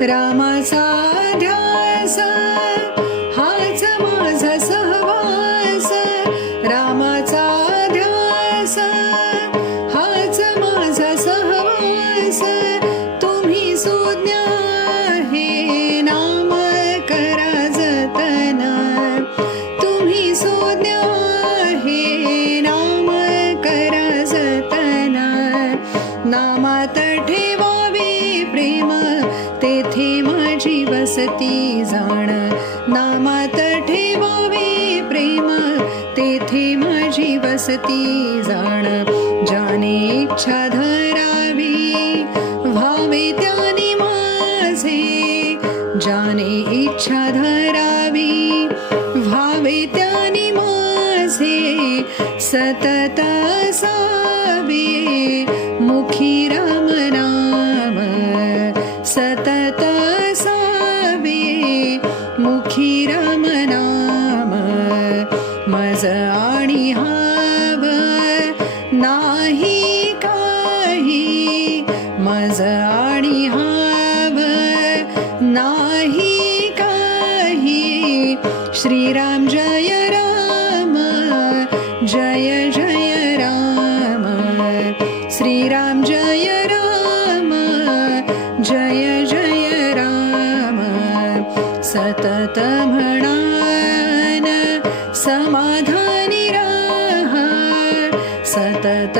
रामाचा ध्यास हाच ती जाण. नामात ठेवावे प्रेम तेथे माझी वसती जाण. जाने इच्छा धरावी व्हावे त्याने माझे. जाने इच्छा धरावी व्हावे त्याने माझे. सतत सावे मुखी राम मुखी राम नाम मज आणि हाव नाही काही। मज आणि हाव नाही काही। श्रीराम जय राम जय जय राम। श्रीराम जय सततन समाधानी रा सतत